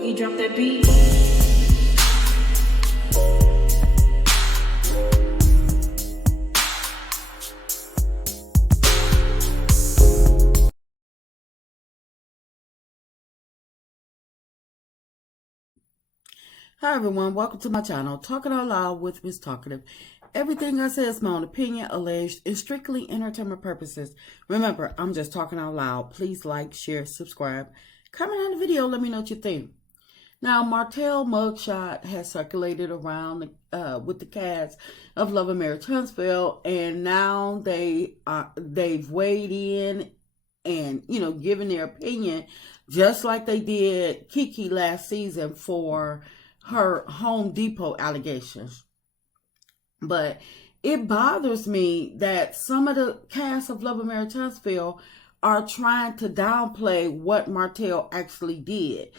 Boogie, drop that beat. Hi everyone, welcome to my channel, Talking Out Loud with Miss Talkative. Everything I say is my own opinion, alleged, and strictly entertainment purposes. Remember, I'm just talking out loud. Please like, share, subscribe, comment on the video, let me know what you think. Now, Martel Mugshot has circulated around with the cast of Love and Marriage Huntsville, and now they've weighed in and given their opinion, just like they did Kiki last season for her Home Depot allegations. But it bothers me that some of the cast of Love and Marriage Huntsville are trying to downplay what Martell actually did.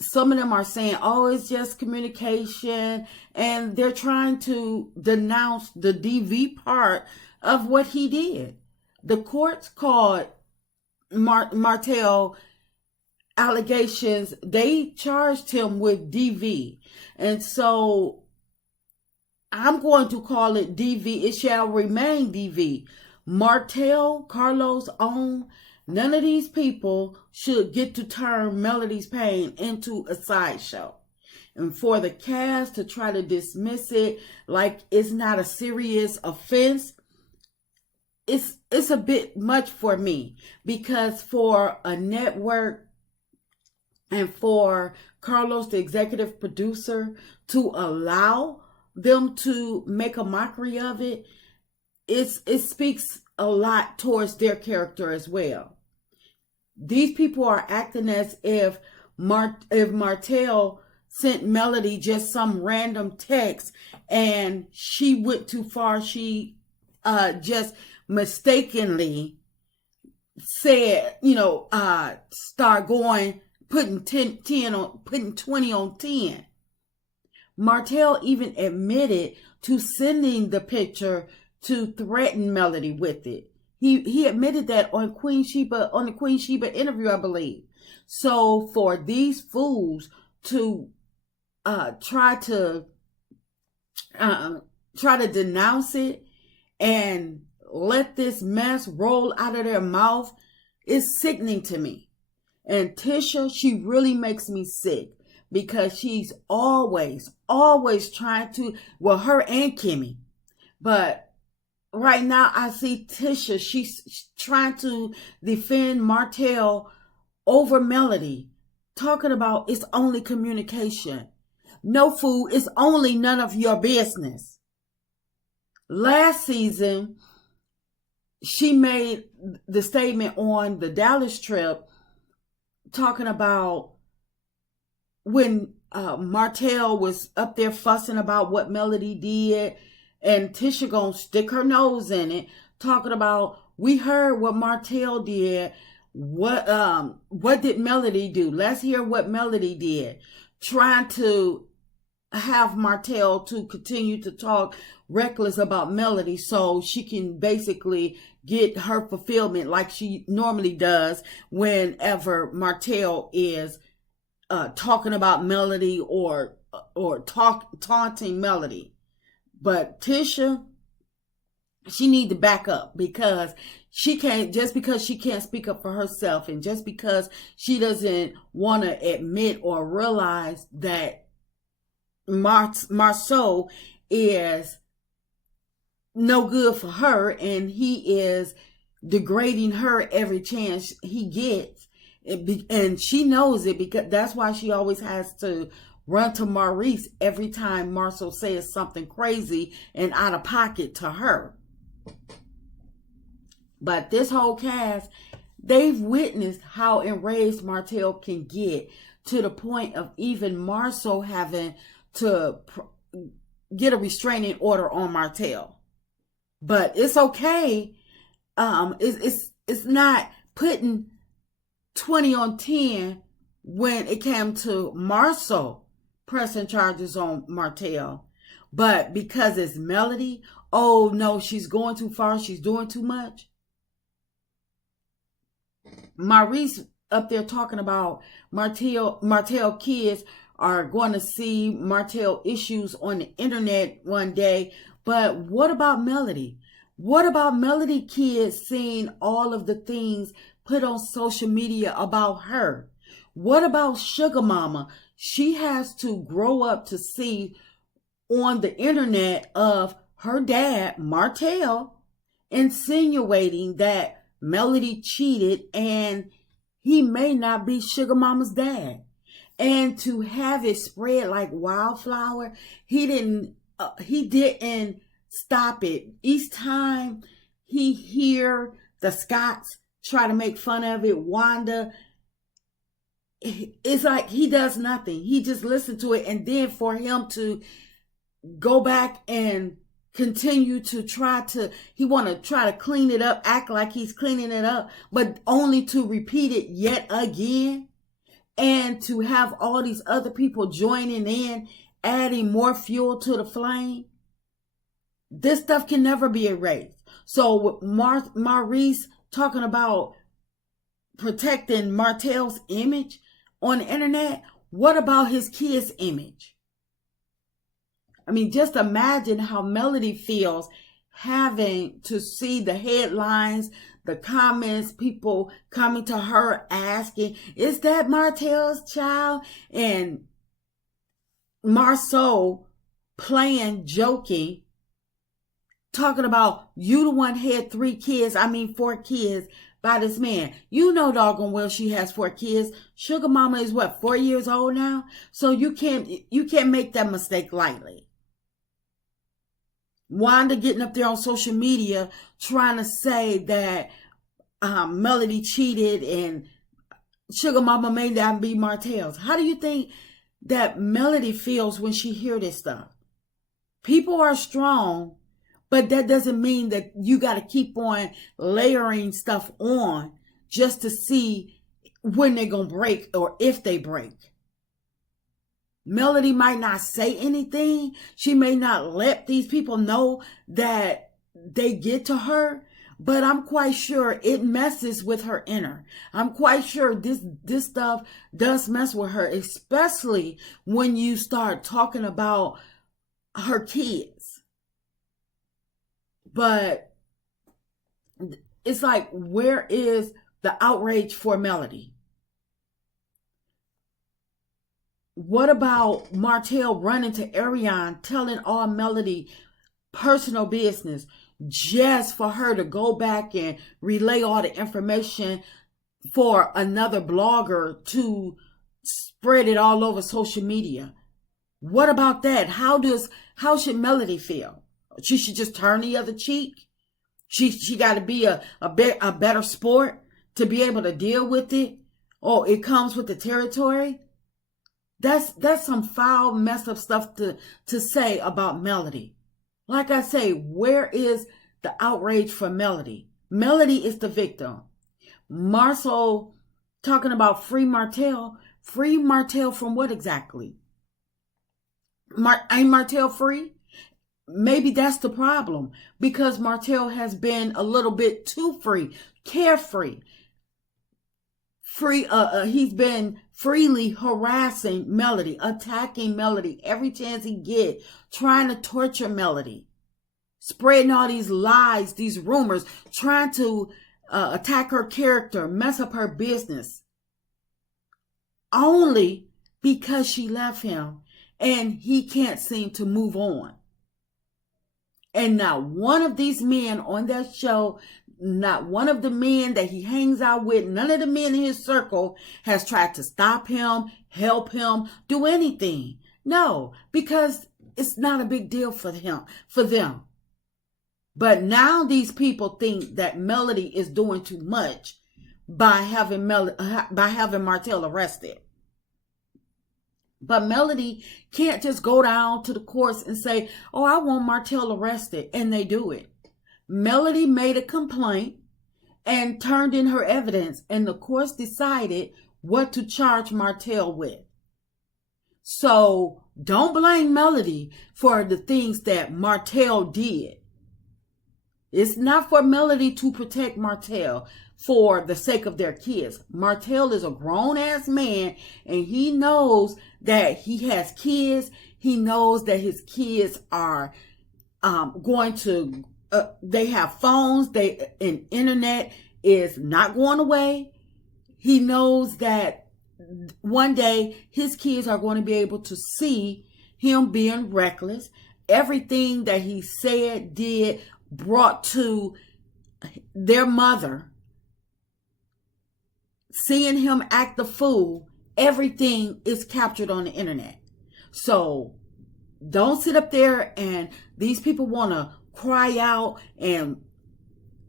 Some of them are saying, oh, it's just communication, and they're trying to denounce the DV part of what he did. The courts called Martell allegations, they charged him with DV. And so I'm going to call it DV. It shall remain DV. Martell, Carlos, Own, none of these people should get to turn Melody's pain into a sideshow. And for the cast to try to dismiss it like it's not a serious offense, it's a bit much for me, because for a network and for Carlos, the executive producer, to allow them to make a mockery of it, it speaks a lot towards their character as well. These people are acting as if Martell sent Melody just some random text and she went too far. She just mistakenly said, start going, putting 20 on 10. Martell even admitted to sending the picture to threaten Melody with it. He admitted that on the Queen Sheba interview, I believe. So for these fools to try to denounce it and let this mess roll out of their mouth is sickening to me. And Tisha, she really makes me sick, because she's always trying to, well, her and Kimmy. But right now I see Tisha, she's trying to defend Martell over Melody, talking about it's only communication. No, fool, it's only none of your business. Last season, she made the statement on the Dallas trip, talking about when Martell was up there fussing about what Melody did, and Tisha gonna stick her nose in it, talking about, we heard what Martell did. What did Melody do? Let's hear what Melody did. Trying to have Martell to continue to talk reckless about Melody so she can basically get her fulfillment like she normally does whenever Martell is talking about Melody or taunting Melody. But Tisha, she need to back up, because she can't, just because she can't speak up for herself, and just because she doesn't want to admit or realize that Marceau is no good for her, and he is degrading her every chance he gets, and she knows it, because that's why she always has to run to Maurice every time Marceau says something crazy and out of pocket to her. But this whole cast, they've witnessed how enraged Martell can get, to the point of even Marceau having to get a restraining order on Martell. But it's okay. It's not putting 20 on 10 when it came to Marceau pressing charges on Martell. But because it's Melody, oh no, she's going too far, she's doing too much. Maurice up there talking about Martell kids are going to see Martell issues on the internet one day. But what about Melody? What about Melody kids seeing all of the things put on social media about her? What about Sugar Mama? She has to grow up to see on the internet of her dad, Martell, insinuating that Melody cheated and he may not be Sugar Mama's dad. And to have it spread like wildflower, he didn't stop it. Each time he hear the Scotts try to make fun of it, Wanda, it's like he does nothing. He just listened to it, and then for him to go back and continue to he want to try to clean it up, act like he's cleaning it up, but only to repeat it yet again, and to have all these other people joining in, adding more fuel to the flame. This stuff can never be erased. So with Maurice talking about protecting Martell's image on the internet, what about his kid's image? I mean, just imagine how Melody feels having to see the headlines, the comments, people coming to her asking, is that Martell's child? And Marceau playing, joking, talking about you the one had 4 kids by this man. You know doggone well she has 4 kids. Sugar Mama is 4 years old now? So you can't make that mistake lightly. Wanda getting up there on social media trying to say that Melody cheated and Sugar Mama may not be Martell's. How do you think that Melody feels when she hears this stuff? People are strong, but that doesn't mean that you got to keep on layering stuff on just to see when they're going to break or if they break. Melody might not say anything. She may not let these people know that they get to her, but I'm quite sure it messes with her inner. I'm quite sure this stuff does mess with her, especially when you start talking about her kids. But it's like, where is the outrage for Melody? What about Martell running to Ariane, telling all Melody personal business just for her to go back and relay all the information for another blogger to spread it all over social media? What about that? How should Melody feel? She should just turn the other cheek? She got to be a better sport to be able to deal with it? Or it comes with the territory? That's some foul, messed up stuff to say about Melody. Like I say, where is the outrage for Melody? Melody is the victim. Marceau talking about free Martell. Free Martell from what exactly? Ain't Martell free? Maybe that's the problem, because Martell has been a little bit too free, carefree. He's been freely harassing Melody, attacking Melody every chance he get, trying to torture Melody, spreading all these lies, these rumors, trying to attack her character, mess up her business, only because she left him and he can't seem to move on. And not one of these men on that show, not one of the men that he hangs out with, none of the men in his circle has tried to stop him, help him, do anything. No, because it's not a big deal for them. But now these people think that Melody is doing too much by having Martell arrested. But Melody can't just go down to the courts and say, oh, I want Martell arrested, and they do it. Melody made a complaint and turned in her evidence, and the courts decided what to charge Martell with. So don't blame Melody for the things that Martell did. It's not for Melody to protect Martell for the sake of their kids. Martell is a grown-ass man, and he knows that he has kids. He knows that his kids are going to, they have phones, and internet is not going away. He knows that one day his kids are going to be able to see him being reckless. Everything that he said, did, brought to their mother, seeing him act the fool, everything is captured on the internet. So don't sit up there and these people want to cry out and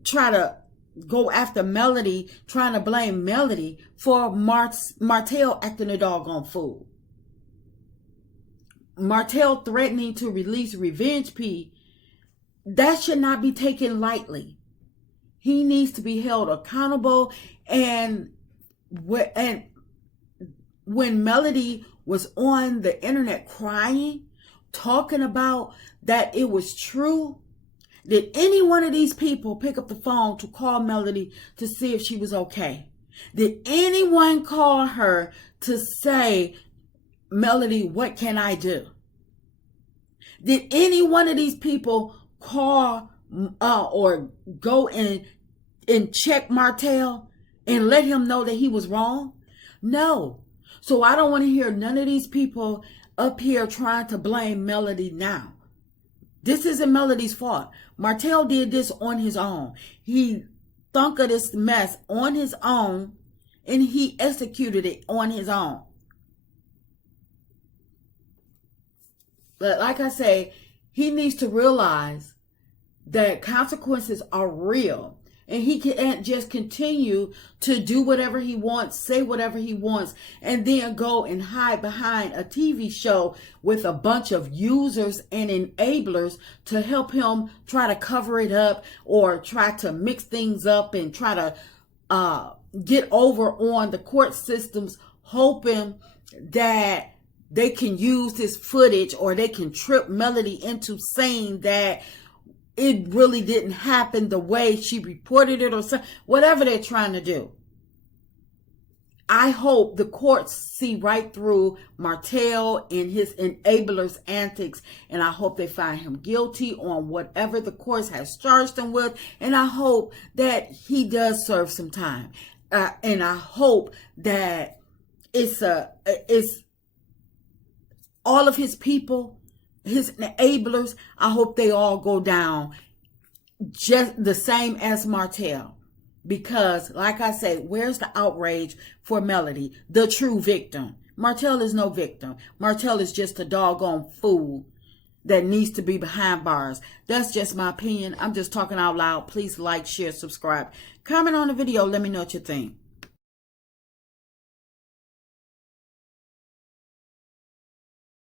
try to go after Melody, trying to blame Melody for Martell acting a doggone fool. Martell threatening to release Revenge P, that should not be taken lightly. He needs to be held accountable. And when Melody was on the internet crying, talking about that it was true, did any one of these people pick up the phone to call Melody to see if she was okay? Did anyone call her to say, Melody, what can I do? Did any one of these people call or go and check Martell and let him know that he was wrong? No. So I don't want to hear none of these people up here trying to blame Melody now. This isn't Melody's fault. Martell did this on his own. He thunk of this mess on his own, and he executed it on his own. But like I say, he needs to realize that consequences are real. And he can't just continue to do whatever he wants, say whatever he wants, and then go and hide behind a TV show with a bunch of users and enablers to help him try to cover it up or try to mix things up and try to get over on the court systems, hoping that they can use this footage or they can trip Melody into saying that it really didn't happen the way she reported it or something, whatever they're trying to do. I hope the courts see right through Martell and his enablers' antics, and I hope they find him guilty on whatever the courts has charged him with, and I hope that he does serve some time. And I hope that it's all of his people, his enablers, I hope they all go down just the same as Martell. Because, like I say, where's the outrage for Melody, the true victim? Martell is no victim. Martell is just a doggone fool that needs to be behind bars. That's just my opinion. I'm just talking out loud. Please like, share, subscribe. Comment on the video. Let me know what you think.